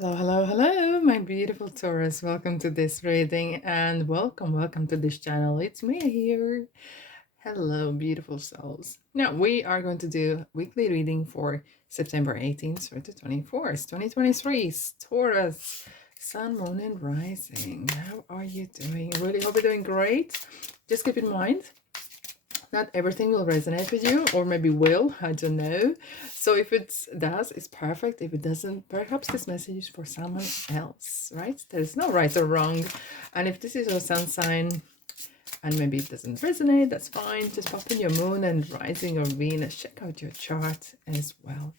Hello, hello, hello, my beautiful Taurus. Welcome to this reading and welcome to this channel. It's me here. Hello, beautiful souls. Now, we are going to do weekly reading for September 18th through the 24th, 2023. Taurus, Sun, Moon, and Rising. How are you doing? I really hope you're doing great. Just keep in mind, not everything will resonate with you, or maybe will, I don't know. So if it does, it's perfect. If it doesn't, perhaps this message is for someone else, right? There's no right or wrong. And if this is your sun sign and maybe it doesn't resonate, that's fine. Just pop in your moon and rising or Venus. Check out your chart as well.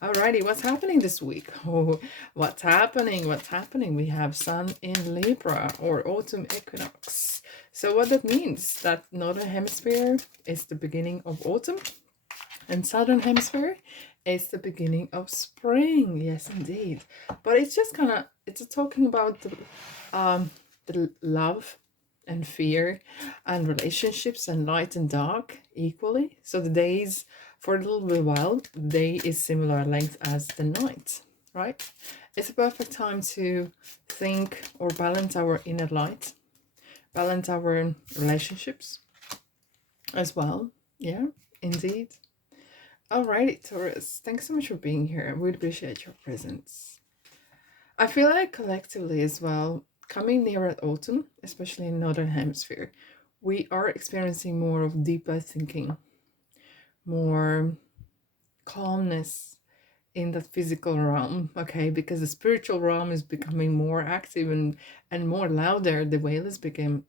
Alrighty, what's happening this week? Oh, what's happening? What's happening? We have Sun in Libra, or autumn equinox. So what that means, that northern hemisphere is the beginning of autumn, and southern hemisphere is the beginning of spring. Yes, indeed. But it's just kind of, it's talking about the love and fear and relationships and light and dark equally. So the days, for a little bit while, the day is similar length as the night, right? It's a perfect time to think or balance our inner light, balance our relationships as well. Yeah, indeed. Alrighty, Taurus, thanks so much for being here. I really appreciate your presence. I feel like collectively as well, coming near at autumn, especially in Northern Hemisphere, we are experiencing more of deeper thinking, more calmness in that physical realm, okay? Because the spiritual realm is becoming more active and more louder. The veil is becoming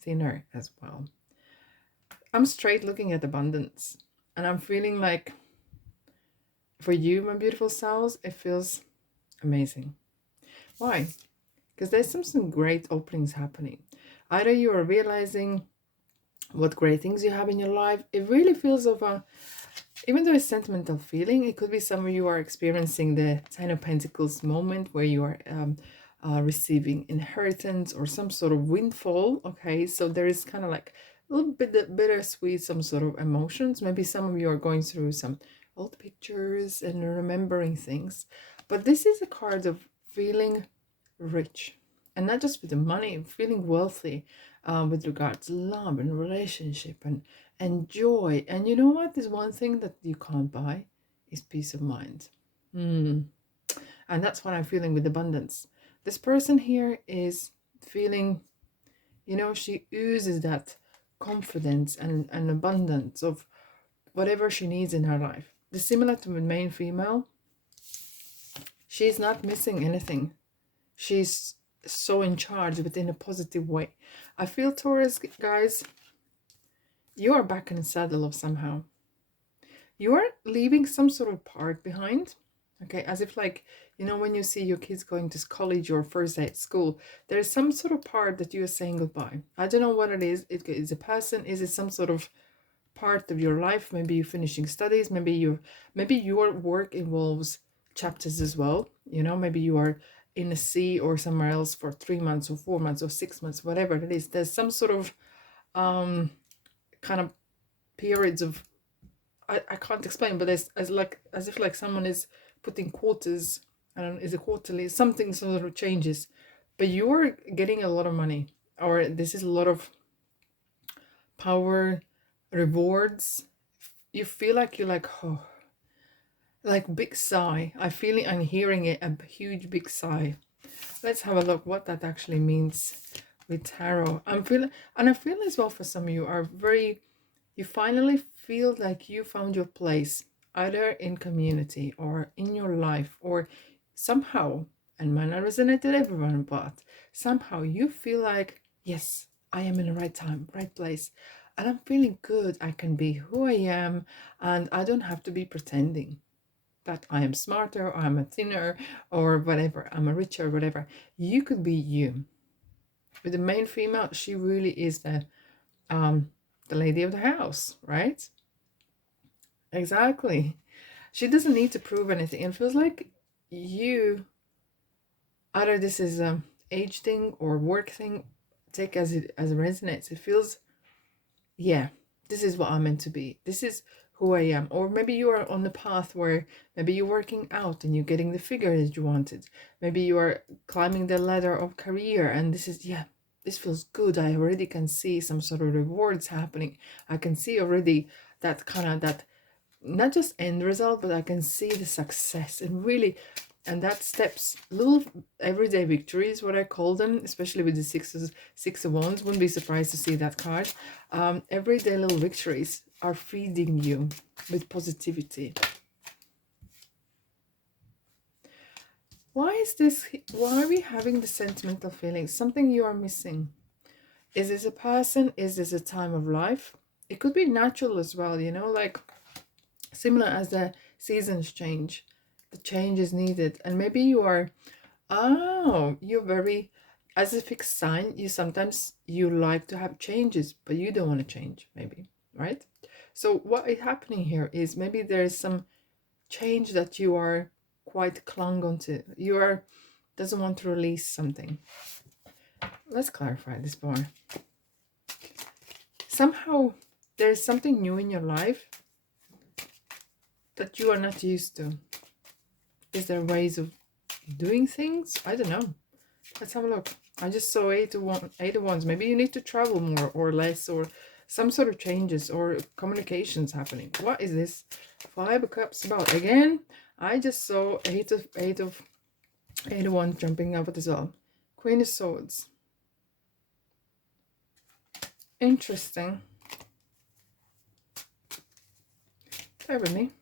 thinner as well. I'm straight looking at abundance, and I'm feeling like for you, my beautiful souls, it feels amazing. Why? Because there's some great openings happening. Either you are realizing what great things you have in your life. It really feels of a, even though it's sentimental feeling, it could be some of you are experiencing the Ten of Pentacles moment where you are receiving inheritance or some sort of windfall. Okay, so there is kind of like a little bit bittersweet, some sort of emotions. Maybe some of you are going through some old pictures and remembering things. But this is a card of feeling rich, and not just with the money, feeling wealthy with regard to love and relationship and joy. And you know what? There's one thing that you can't buy is peace of mind. And that's what I'm feeling with abundance. This person here is feeling, you know, she oozes that confidence and abundance of whatever she needs in her life. The similar to the main female, she's not missing anything. She's so in charge, but in a positive way. I feel, Taurus, guys, you are back in the saddle of somehow. You are leaving some sort of part behind. Okay, as if like, you know, when you see your kids going to college or first day at school, there's some sort of part that you are saying goodbye. I don't know what it is. Is a person, is it some sort of part of your life? Maybe you're finishing studies, maybe your work involves chapters as well. You know, maybe you are in a sea or somewhere else for 3 months or 4 months or 6 months, whatever it is. There's some sort of kind of periods of, I can't explain, but there's as if like someone is putting quarters. I don't know, is it quarterly, something sort of changes, but you're getting a lot of money, or this is a lot of power, rewards. You feel like you're like, oh, like big sigh. I'm hearing it, a huge big sigh. Let's have a look what that actually means with tarot. I'm feeling, and I feel as well for some of you are very, you finally feel like you found your place either in community or in your life, or somehow, and might not resonate with everyone, but somehow you feel like, yes, I am in the right time, right place, and I'm feeling good. I can be who I am, and I don't have to be pretending that I am smarter, or I'm a thinner, or whatever, I'm a richer, whatever. You could be you. With the main female, she really is the lady of the house, right? Exactly. She doesn't need to prove anything. It feels like you, either this is a age thing or work thing, take as it resonates. It feels, yeah, this is what I'm meant to be. This is who I am. Or maybe you are on the path where maybe you're working out and you're getting the figure that you wanted. Maybe you are climbing the ladder of career and this is, yeah, this feels good. I already can see some sort of rewards happening. I can see already that kind of, that not just end result, but I can see the success and really, and that steps, little everyday victories, what I call them, especially with the six of wands. Wouldn't be surprised to see that card. Everyday little victories are feeding you with positivity. Why is this? Why are we having the sentimental feelings? Something you are missing. Is this a person? Is this a time of life? It could be natural as well, you know, like similar as the seasons change. The change is needed. And maybe you are, oh, you're very, as a fixed sign, you sometimes, you like to have changes, but you don't want to change, maybe, right? So what is happening here is maybe there is some change that you are quite clung onto. You are, doesn't want to release something. Let's clarify this more. Somehow there's something new in your life that you are not used to. Is there ways of doing things? I don't know. Let's have a look. I just saw 8 of Wands. Maybe you need to travel more or less, or some sort of changes or communications happening. What is this 5 of Cups about? Again, I just saw 8 of Wands jumping up as well. Queen of Swords. Interesting. Bear with me.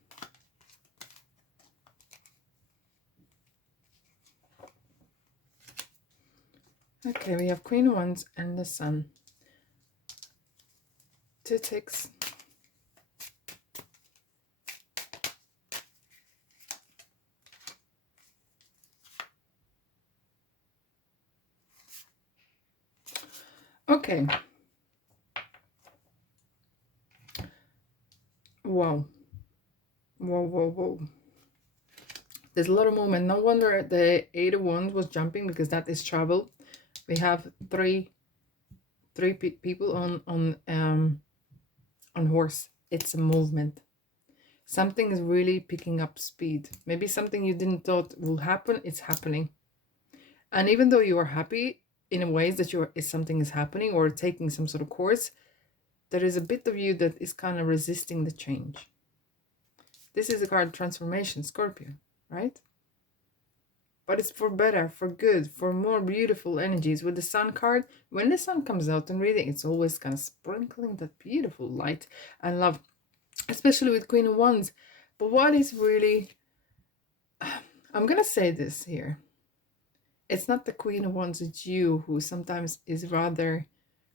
Okay, we have Queen of Wands and the Sun. 2 ticks. Okay. Wow. Whoa, whoa, whoa. There's a lot of movement. No wonder the 8 of Wands was jumping, because that is travel. We have three people on horse. It's a movement. Something is really picking up speed. Maybe something you didn't thought will happen, it's happening. And even though you are happy in a ways that something is happening or taking some sort of course, there is a bit of you that is kind of resisting the change. This is a card transformation, Scorpio, right? But it's for better, for good, for more beautiful energies. With the Sun card, when the Sun comes out in reading, it's always kind of sprinkling that beautiful light and love, especially with Queen of Wands. But what is really, I'm going to say this here. It's not the Queen of Wands, it's you who sometimes is rather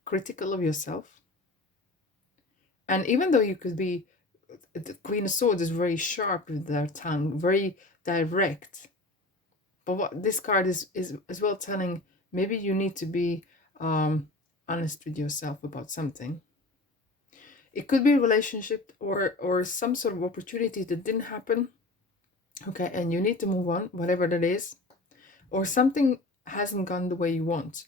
critical of yourself. And even though you could be, the Queen of Swords is very sharp with their tongue, very direct. But what this card is as well telling, maybe you need to be honest with yourself about something. It could be a relationship or some sort of opportunity that didn't happen. Okay, and you need to move on, whatever that is. Or something hasn't gone the way you want.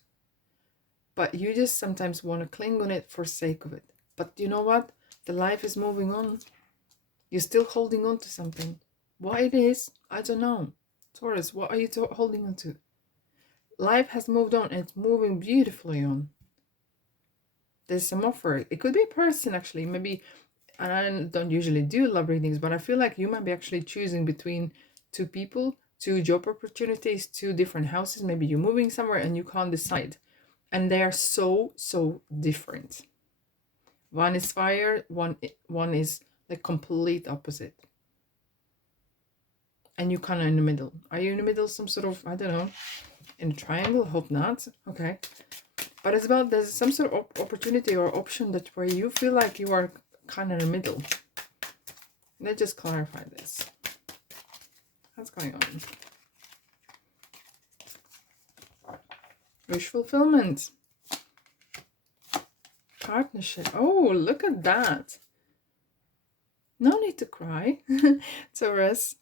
But you just sometimes want to cling on it for sake of it. But you know what? The life is moving on. You're still holding on to something. Why it is, I don't know. Taurus, what are you holding on to? Life has moved on and it's moving beautifully on. There's some offer. It could be a person actually, maybe, and I don't usually do love readings, but I feel like you might be actually choosing between 2 people, 2 job opportunities, 2 different houses. Maybe you're moving somewhere and you can't decide. And they are so different. One is fire, one is like complete opposite. And you're kind of in the middle. Are you in the middle? Some sort of, I don't know, in a triangle? Hope not. Okay. But it's about, there's some sort of opportunity or option that where you feel like you are kind of in the middle. Let's just clarify this. What's going on? Wish fulfillment. Partnership. Oh, look at that. No need to cry, Taurus.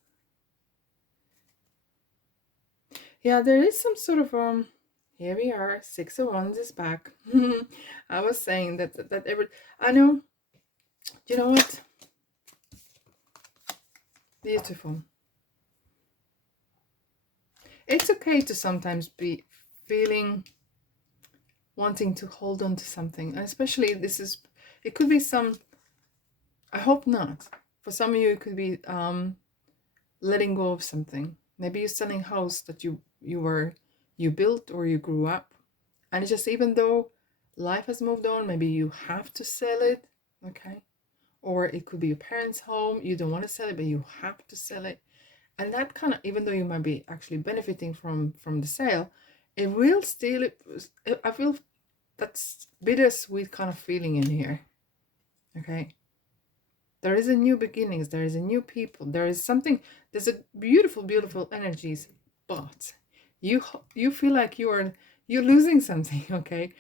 Yeah, there is some sort of here we are, 6 of Wands is back. I was saying that every, I know, you know what? Beautiful. It's okay to sometimes be feeling wanting to hold on to something, and especially it could be some, I hope not. For some of you, it could be letting go of something. Maybe you're selling a house that you built or you grew up, and it's just, even though life has moved on, maybe you have to sell it, okay? Or it could be your parents' home. You don't want to sell it, but you have to sell it, and that kind of, even though you might be actually benefiting from the sale, it will still. I feel that's bittersweet kind of feeling in here, okay? There is a new beginnings, there is a new people, there is something, there's a beautiful energies, but you feel like you're losing something, okay?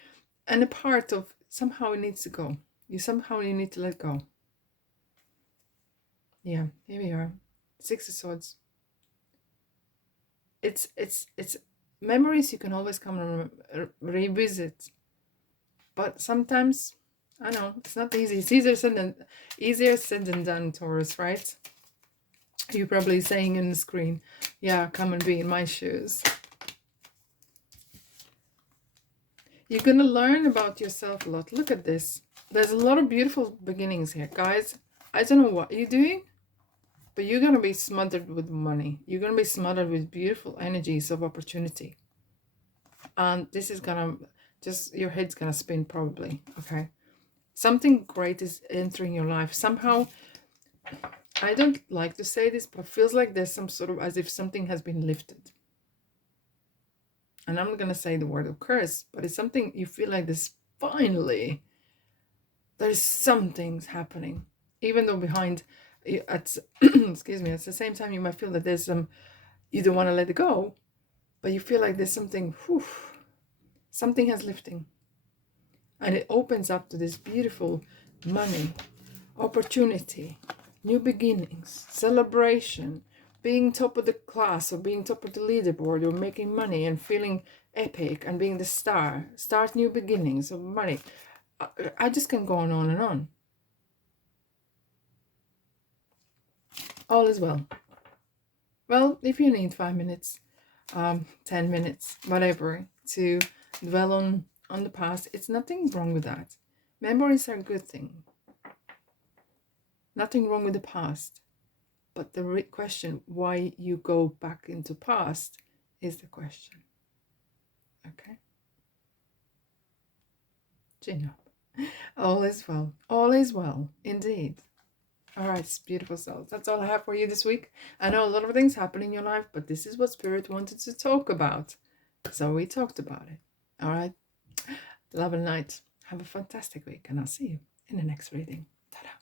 And a part of somehow it needs to go. You need to let go. Yeah, here we are. Six of Swords. It's memories you can always come and revisit, but sometimes, I know it's not easy. It's easier said than done, Taurus, right? You're probably saying in the screen, yeah, come and be in my shoes. You're gonna learn about yourself a lot. Look at this. There's a lot of beautiful beginnings here, guys. I don't know what you're doing, but you're gonna be smothered with money. You're gonna be smothered with beautiful energies of opportunity. And this is gonna just, your head's gonna spin probably, okay? Something great is entering your life. Somehow, I don't like to say this, but it feels like there's some sort of, as if something has been lifted. And I'm not going to say the word of curse, but it's something you feel like this, finally, there's something's happening. Even though behind, excuse me, at the same time, you might feel that there's some, you don't want to let it go, but you feel like there's something, something has lifting. And it opens up to this beautiful money, opportunity, new beginnings, celebration, being top of the class or being top of the leaderboard or making money and feeling epic and being the star, start new beginnings of money. I just can go on and on. All is well. Well, if you need 5 minutes, 10 minutes, whatever, to dwell on the past, it's nothing wrong with that. Memories are a good thing. Nothing wrong with the past. But the question, why you go back into past, is the question. Okay? Chin up. All is well. All is well, indeed. All right, beautiful souls. That's all I have for you this week. I know a lot of things happen in your life, but this is what Spirit wanted to talk about. So we talked about it. All right? Love and light. Have a fantastic week, and I'll see you in the next reading. Ta-da.